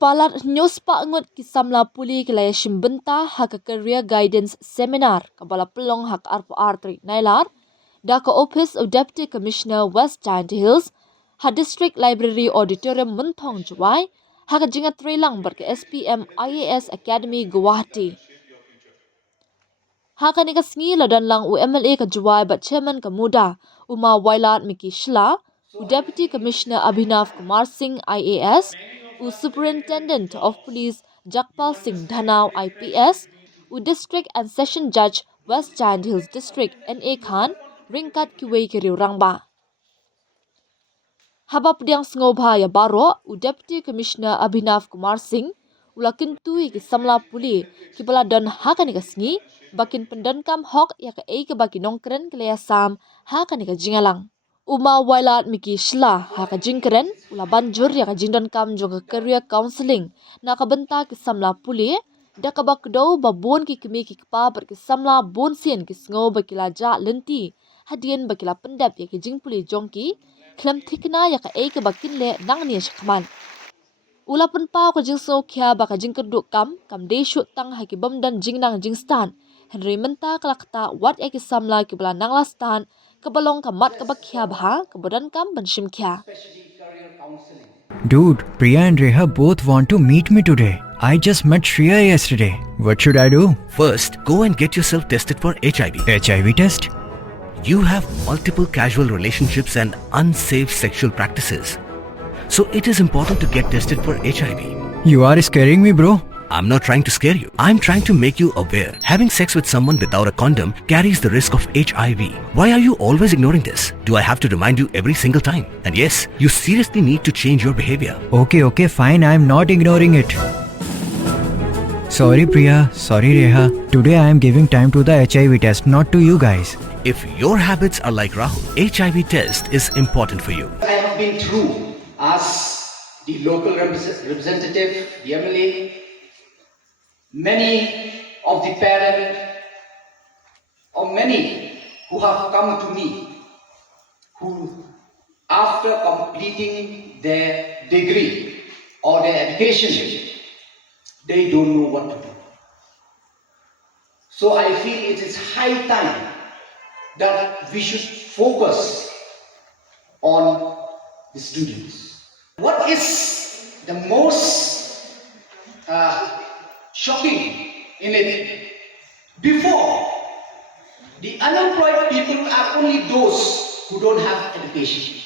Palat nyospa ngut ki samla puli kilaya shimbenta hak career guidance seminar kabala pelong hak arpo artri nailar da ka office of deputy commissioner West Giant Hills ha district library auditorium Munthong Jowai hak jingat trilang ber ke SPM IAS Academy Guwahati. Haka ni kasngi ladan lang UMLA ka Jowai ba chairman ka muda Uma Wailat Miki Shla u deputy commissioner Abhinav Kumar Singh IAS u superintendent of police Jakpal Singh Dhanau IPS u district and session judge West Giant Hills district NA Khan ringkat kiwei kiriu rangba. Habap diang sngobha ya baro u deputy commissioner Abhinav Kumar Singh ula kintui ki samla puli ki bala dan hakani kasngi bakin pendankam hok ya ka ei ke baki nongkren kelaya sam hakani ka jingalang. Uma Wailat Miki Shla haka jingkeren ula banjur ya ka jindankam jong career counseling na ka benta ki samla puli da ka bakdo babon ki kemi ki kpa ber ki samla bon sien ki sngo bakila ja lenti hadien bakila pendap ya ki jingpuli jongki klem thikna ya ka ei ke bakin le nang ni shakman. Ula penpa ko jing so kya baka jing keduk kam de shoot tang haki bam dan jing nang jing stan Henry menta kalakta wat ya ki samla ki bala nang la stan kebalong kamat kebakya bha kebadan kam banshim kya. Dude, Priya and Reha both want to meet me today. I just met Shreya yesterday. What should I do? First, go and get yourself tested for HIV. HIV test? You have multiple casual relationships and unsafe sexual practices. So it is important to get tested for HIV. You are scaring me, bro. I'm not trying to scare you. I'm trying to make you aware. Having sex with someone without a condom carries the risk of HIV. Why are you always ignoring this? Do I have to remind you every single time? And yes, you seriously need to change your behavior. Okay, fine. I'm not ignoring it. Sorry, Priya. Sorry, Reha. Today I am giving time to the HIV test, not to you guys. If your habits are like Rahul, HIV test is important for you. I have been through as the local representative, the MLA, many of the parents, or many who have come to me, who after completing their degree or their education, they don't know what to do. So I feel it is high time that we should focus on the students. What is the most shocking in it? Before, the unemployed people are only those who don't have education.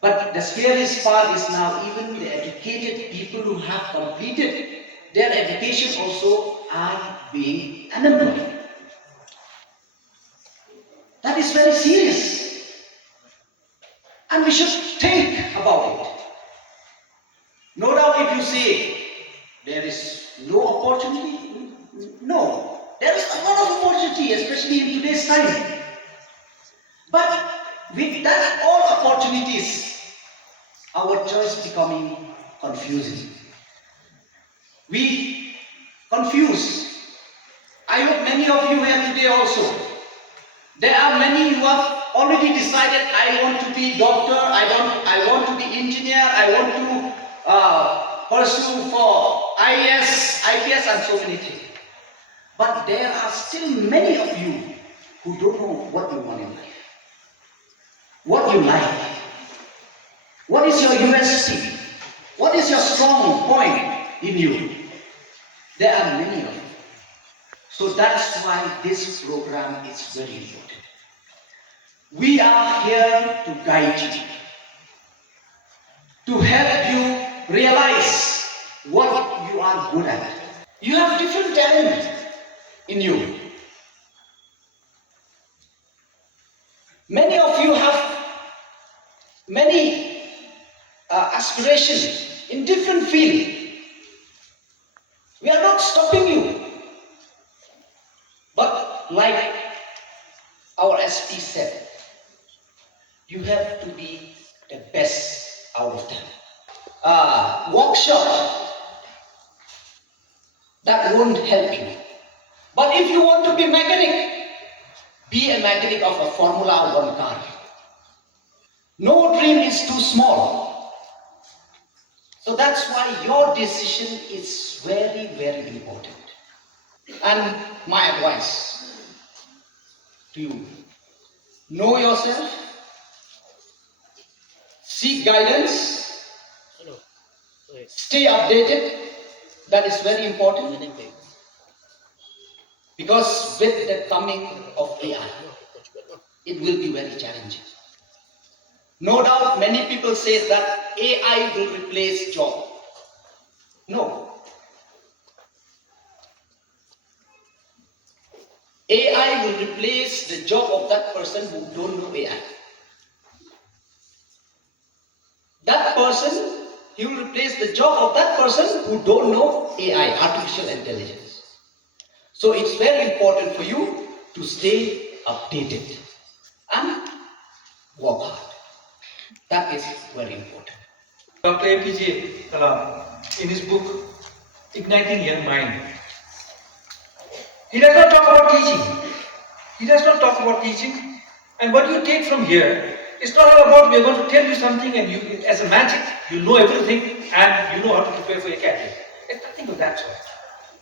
But the scariest part is now even the educated people who have completed their education also are being unemployed. That is very serious. And we should think about it. No doubt if you say there is no opportunity, no. There is a lot of opportunity, especially in today's time. But with that all opportunities, our choice becoming confusing. We confuse. I hope many of you here today also. There are many who have already decided, I want to be doctor, I want to be engineer, I want to pursue for IAS, IPS and so many things. But there are still many of you who don't know what you want in life. What you like. What is your USP? What is your strong point in you? There are many of you. So that's why this program is very important. We are here to guide you, to help you realize what you are good at. You have different talent in you. Many of you have many aspirations in different fields. We are not stopping you. But like our SP said, you have to be the best out of them. Workshop, that won't help you. But if you want to be mechanic, be a mechanic of a Formula 1 car. No dream is too small. So that's why your decision is very, very important. And my advice to you, know yourself, seek guidance, stay updated. That is very important because with the coming of AI, it will be very challenging. No doubt many people say that AI will replace job. No. AI will replace the job of that person who don't know AI. That person, he will replace the job of that person who don't know AI, artificial intelligence. So it's very important for you to stay updated and work hard. That is very important. Dr. APJ Kalam, in his book Igniting Young Mind, he does not talk about teaching. He does not talk about teaching. And what you take from here, it's not all about we're going to tell you something and you, as a magic, you know everything and you know how to prepare for your career. It's nothing of that sort.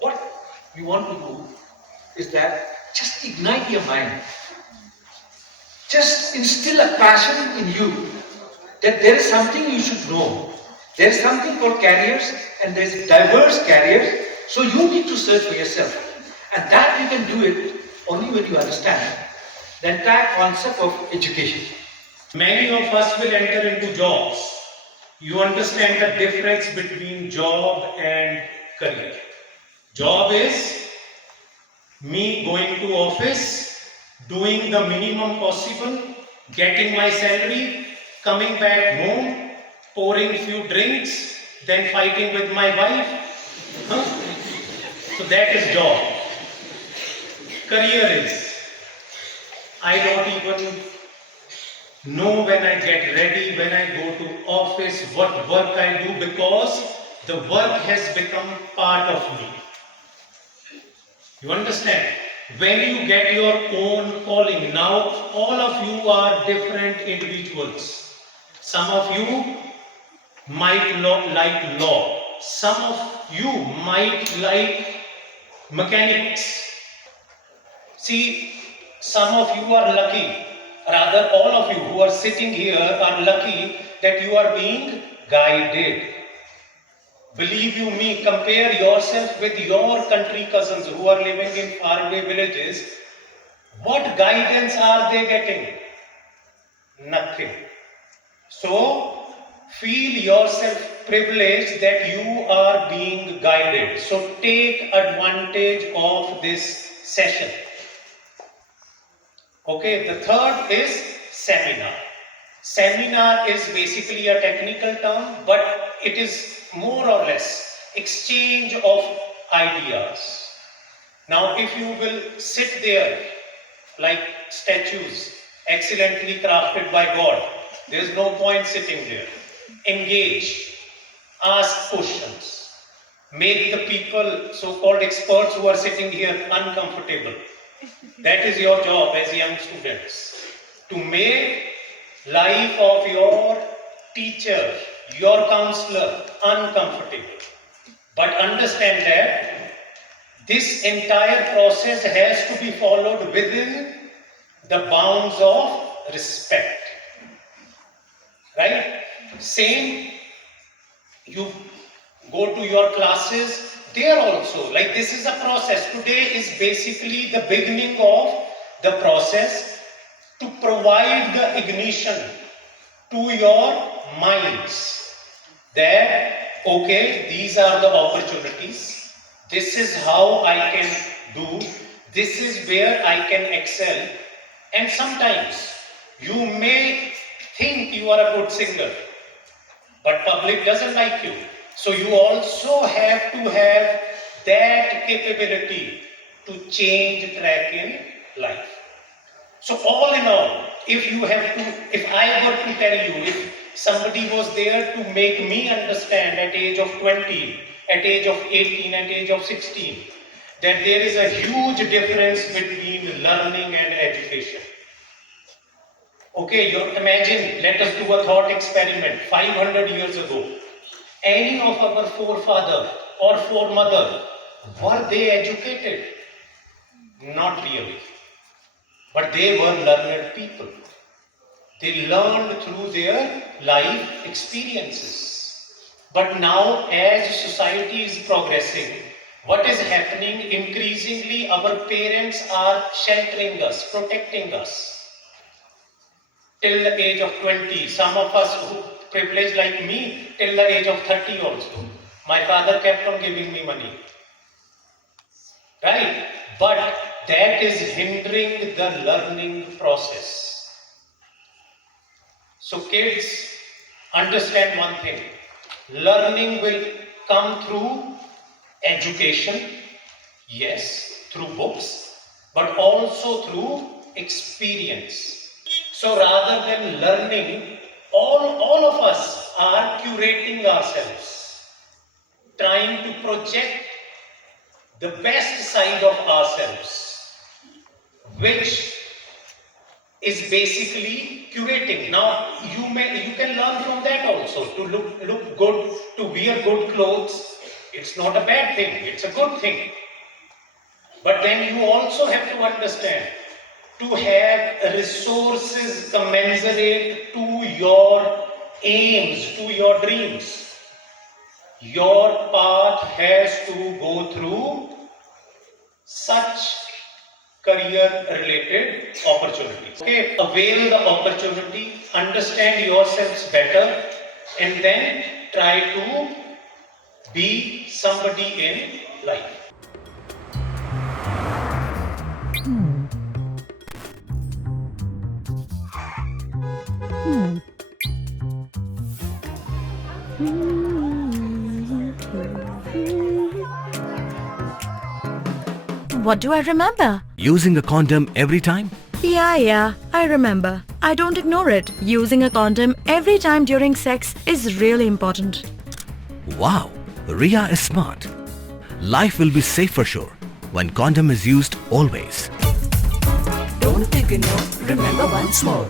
What we want to do is that just ignite your mind. Just instill a passion in you that there is something you should know. There is something called careers and there is diverse careers. So you need to search for yourself. And that you can do it only when you understand the entire concept of education. Many of us will enter into jobs. You understand the difference between job and career. Job is me going to office, doing the minimum possible, getting my salary, coming back home, pouring few drinks, then fighting with my wife. Huh? So that is job. Career is, I don't even know when I get ready, when I go to office, what work I do, because the work has become part of me. You understand? When you get your own calling, now all of you are different individuals. Some of you might like law. Some of you might like mechanics. See, some of you are lucky, rather all of you who are sitting here are lucky that you are being guided. Believe you me, compare yourself with your country cousins who are living in faraway villages. What guidance are they getting? Nothing. So, feel yourself privileged that you are being guided. So, take advantage of this session. Okay, the third is seminar. Seminar is basically a technical term, but it is more or less exchange of ideas. Now, if you will sit there like statues, excellently crafted by God, there is no point sitting there. Engage, ask questions, make the people, so-called experts who are sitting here, uncomfortable. That is your job as young students, to make life of your teacher, your counselor uncomfortable. But understand that this entire process has to be followed within the bounds of respect. Right? Same, you go to your classes, there also, like this is a process. Today is basically the beginning of the process to provide the ignition to your minds that, okay, these are the opportunities, this is how I can do, this is where I can excel. And sometimes you may think you are a good singer, but public doesn't like you. So you also have to have that capability to change track in life. So all in all, if I were to tell you, if somebody was there to make me understand at age of 20, at age of 18, at age of 16, that there is a huge difference between learning and education. Okay, imagine, let us do a thought experiment 500 years ago. any of our forefather or foremother, were they educated? Not really. But they were learned people. They learned through their life experiences. But now, as society is progressing, what is happening? Increasingly, our parents are sheltering us, protecting us. Till the age of 20, some of us who privileged like me, till the age of 30 also. My father kept on giving me money. Right? But that is hindering the learning process. So kids, understand one thing. Learning will come through education, yes, through books, but also through experience. So rather than learning, all of us are curating ourselves, trying to project the best side of ourselves, which is basically curating. Now you can learn from that also, to look good, to wear good clothes. It's not a bad thing, it's a good thing. But then you also have to understand, to have resources commensurate to your aims, to your dreams. Your path has to go through such career-related opportunities. Okay, avail the opportunity, understand yourselves better, and then try to be somebody in life. What do I remember? Using a condom every time? Yeah, I remember. I don't ignore it. Using a condom every time during sex is really important. Wow, Ria is smart. Life will be safe for sure when condom is used always. Don't take a note, remember once more.